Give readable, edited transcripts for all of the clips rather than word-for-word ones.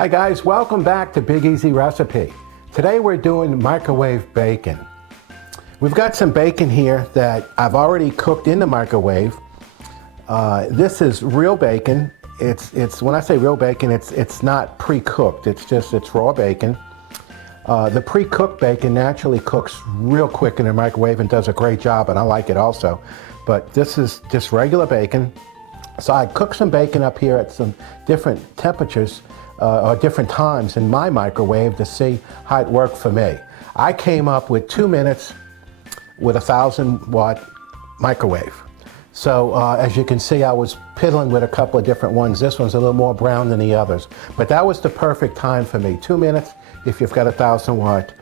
Hi guys, welcome back to Big Easy Recipe. Today we're doing microwave bacon. We've got some bacon here that I've already cooked in the microwave. This is real bacon. It's when I say real bacon, it's not pre-cooked. It's raw bacon. The pre-cooked bacon naturally cooks real quick in the microwave and does a great job, and I like it also. But this is just regular bacon. So I cooked some bacon up here at some different temperatures or different times in my microwave to see how it worked for me. I came up with 2 minutes with a 1,000-watt microwave. So as you can see, I was piddling with a couple of different ones. This one's a little more brown than the others. But that was the perfect time for me. 2 minutes if you've got a 1,000-watt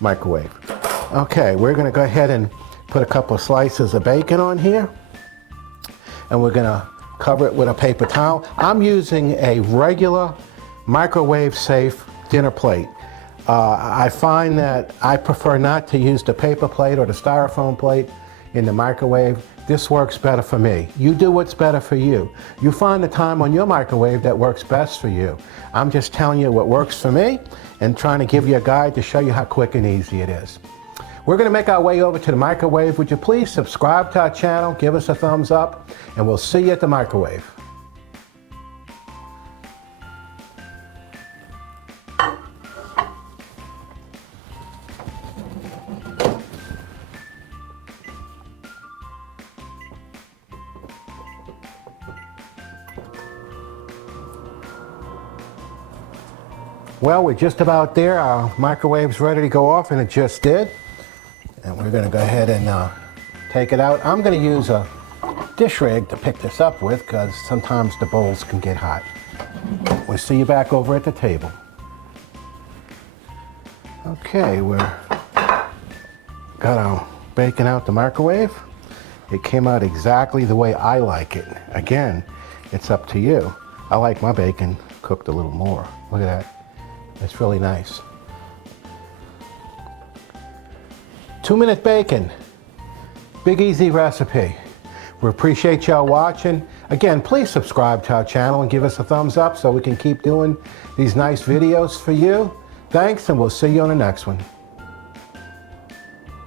microwave. Okay, we're gonna go ahead and put a couple of slices of bacon on here. And we're gonna cover it with a paper towel. I'm using a regular microwave safe dinner plate. I find that I prefer not to use the paper plate or the styrofoam plate in the microwave. This works better for me. You do what's better for you. You find the time on your microwave that works best for you. I'm just telling you what works for me and trying to give you a guide to show you how quick and easy it is. We're gonna make our way over to the microwave. Would you please subscribe to our channel, give us a thumbs up, and we'll see you at the microwave. Well, we're just about there. Our microwave's ready to go off, and it just did. And we're gonna go ahead and take it out. I'm gonna use a dish rag to pick this up with because sometimes the bowls can get hot. We'll see you back over at the table. Okay, we're got our bacon out the microwave. It came out exactly the way I like it. Again, it's up to you. I like my bacon cooked a little more. Look at that. It's really nice. 2-minute bacon. Big Easy Recipe. We appreciate y'all watching. Again, please subscribe to our channel and give us a thumbs up so we can keep doing these nice videos for you. Thanks, and we'll see you on the next one.